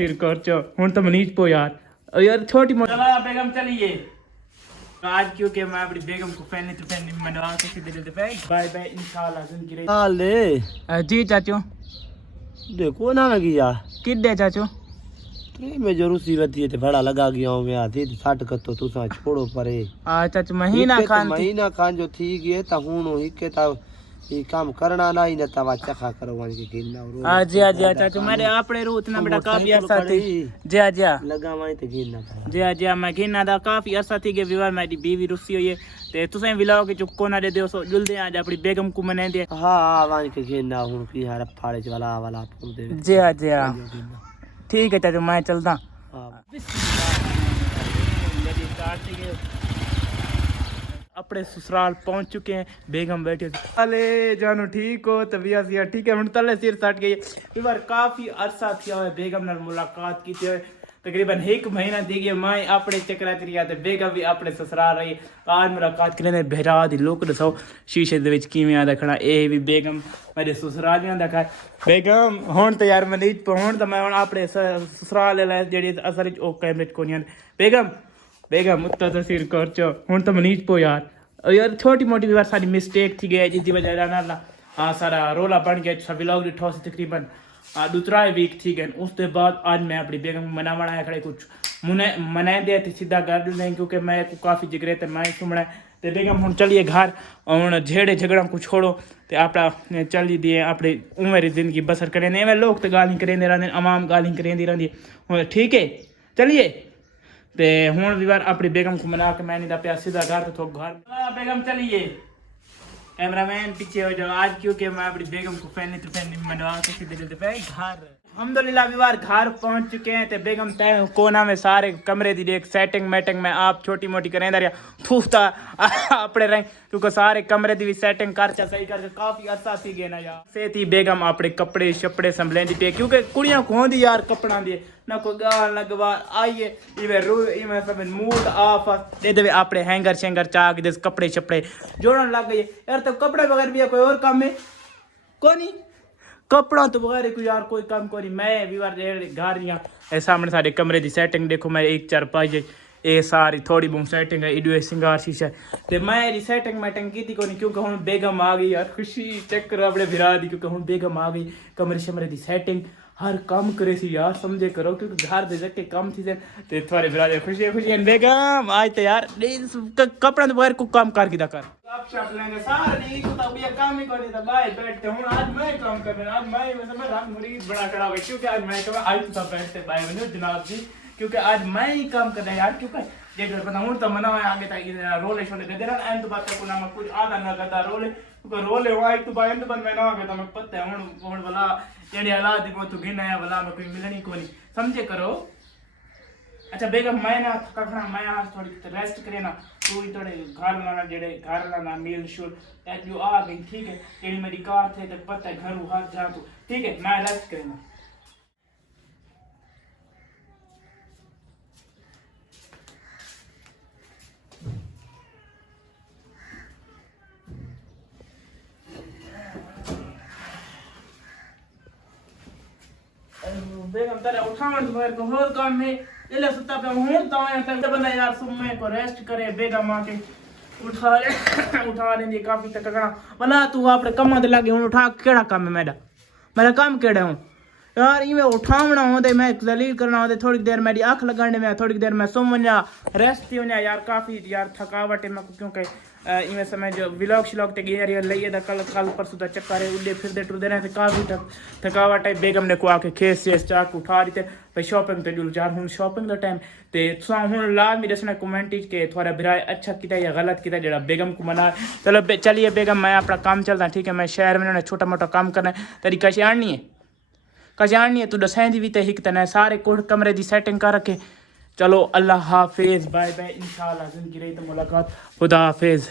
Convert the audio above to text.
फिर कर चो हूं तो मनीष पो यार यार छोटी मोटी चला बेगम चलिए आज क्योंकि मैं अपनी बेगम को फैनी तो फैनी मनवा के सीधे चलते पे बाय बाय इंशाल्लाह जिंदगी रही हाले जी चाचू देखो ना मैं किया किड्डे चाचू ते मैं जो रुसी वती ते बड़ा लगा गया हूं मैं आती 60 कतो तुसा छोड़ो परे चाचू महीना खान महीना खान जो थी गए ता हुनो हिके ता ये काम करना ना ही न तवा चखा करो वन के गिनना और आज आज चाचू मेरे आपड़े रूत ना बेटा काफी अरसा थी जी आज लगा माई ते गिनना जी आज मैं गिनना दा काफी अरसा थी के विवाह मेरी बीवी रुसी हुई है ते तुसे विलाओ के चुप कोना दे दो सो जुलदे आज अपनी बेगम को मने दे हां वन के गिनना हुन की हार फाड़े वाला वाला पूर दे जी आज ठीक है चाचू मैं चलता अपने ससुराल पहुंच चुके हैं बेगम बैठे अले जानू ठीक हो तबियत सिया ठीक है तले सिर सट गई है बार काफी अरसा थी बेगम नाल मुलाकात की थी तकरीबन 1 महीना दी गई मैं अपने चक्कर करिया ते बेगम भी अपने ससुराल रही आज मुलाकात करने बेरा दी लोक दसो शीशे दे विच किवें आदा खड़ा ए भी बेगम मेरे ससुराल में आंदा खा बेगम हुन तो यार मनीज हुन तो मैं हुन अपने ससुराल ले जेडी असल विच ओ कैमरे च कोनी बेगम बेगम उत्ता तो सिर कर चो हुन तो मनीज पो यार छोटी मोटी भी बार सारी मिस्टेक थी गई जिसकी वजह ना हाँ सारा रोला बन गया सभी लोग डिठो से तकरीबन दूसरा वीक थी गए उसके बाद आज मैं अपनी बेगम मना बनाया खड़े कुछ मनाए दे सीधा कर दें क्योंकि मैं काफ़ी जिगरे थे मैं सुमना तो बेगम हम चलिए घर और झेड़े झगड़ा को छोड़ो तो अपना चली दिए अपनी उम्र ज़िंदगी बसर करें मैं लोग तो गाली करेंदे रहते आवाम गाली करेंदी रहती ठीक है चलिए ते हूँ भी बार अपनी बेगम को मना के मैंने पिया सीधा घर तो घर बेगम चलिए कैमरामैन पीछे हो जाओ आज क्योंकि मैं अपनी बेगम को फैनी तो फैनी मनवा के सीधे चलते पे घर अल्हम्दुलिल्लाह भी बार घर पहुंच चुके हैं ते बेगम तय कोना में सारे कमरे दी देख सेटिंग मैटिंग में आप छोटी मोटी करें दरिया फूफता अपने रहे क्योंकि सारे कमरे दी भी सेटिंग कर सही करके काफी अरसा सी गए ना यार से थी बेगम अपने कपड़े शपड़े संभलेंदी पे क्योंकि कुड़ियां को होंदी यार कपड़ा दी ना कोई गाल ना गवार आइए इवे रू इवे सब मूड ऑफ दे दे अपने हैंगर शेंगर चाक दे कपड़े शपड़े जोड़न लग गए यार तो कपड़े बगैर भी कोई और काम है कोनी कपड़ा तो बगैर कोई यार कोई काम कोनी मैं भी बार घर रही सामने सारे कमरे की सेटिंग देखो मैं 1 4 5 ये सारी थोड़ी बहुत सेटिंग है इडो सिंगार शीशा तो मैं सेटिंग मैटिंग की थी कोनी क्योंकि हम बेगम आ गई यार खुशी चक्कर अपने बिरा दी क्योंकि हम बेगम आ गई कमरे शमरे की सेटिंग हर काम करे सी यार समझे करो क्योंकि घर दे जाके काम थी ते थोड़े बिरा खुशी खुशी बेगम आज तो यार कपड़ा तो बगैर को काम कर गिदा कर आप शॉप लेंगे सारा नहीं तो तब ये काम ही कर देता बाय बैठते हूं आज मैं काम कर रहा आज मैं रात मुरीद बड़ा करा हुआ क्योंकि आज मैं कहा आज तो सब बैठते बाय बनो जनाब जी क्योंकि आज मैं ही काम कर रहा यार क्योंकि ये घर बना हूं तो मना आगे तक रोले शोले दे रहा एंड बात को ना कुछ आधा ना करता रोले क्योंकि रोले हुआ तो बाय एंड बंद मैं ना आगे तो मैं पता है हुन वाला जेडी हालात को तो गिन आया वाला मैं कोई मिलनी कोनी समझे करो अच्छा बेगम मैं ना थका खड़ा मैं आज थोड़ी रेस्ट करे ना तू ही थोड़े घर लाना जेडे घर लाना मील शुल जो आ गई ठीक है तेरी मेरी कार थे तो पता है घर हाथ जा तू ठीक है मैं रेस्ट करे ना बेगम तेरे उठावन तो मेरे को और काम में इले सुता पे हूं तो मैं तक बंदा यार सुम्मे को रेस्ट करे बेगम आके उठा लेंदी काफी तक करा भला तू अपने कम दे लगे हूं उठा केड़ा काम है मेरा काम केड़ा हूं यार इवे उठावना होंदे मैं दलील करना होंदे थोड़ी देर मेरी आंख लगाने में थोड़ी देर मैं सोमना रेस्ट होना यार काफी यार थकावट है मैं क्योंकि इवें समय जो व्लॉग श्लॉग ते गया यार लइए दा कल परसों दा चक्कर है उड़े फिरदे टुरदे रहे काफी थकावट है बेगम ने को आके खेस से चाक उठा दी ते भाई शॉपिंग ते जुल जार हुन शॉपिंग दा टाइम ते तुसा हुन लाजमी दसना कमेंट के थोड़ा बिराए अच्छा कीता या गलत कीता जेड़ा बेगम को मना चलो चलिए बेगम मैं अपना काम चलदा ठीक है मैं शहर में छोटा मोटा काम करना तरीका से आनी है कजानी है तू दसेंदी भी ते हिक तना सारे कोठ कमरे दी सेटिंग कर रखे चलो अल्लाह हाफिज बाय बाय इंशाल्लाह जिंदगी रही तो मुलाकात खुदा हाफिज।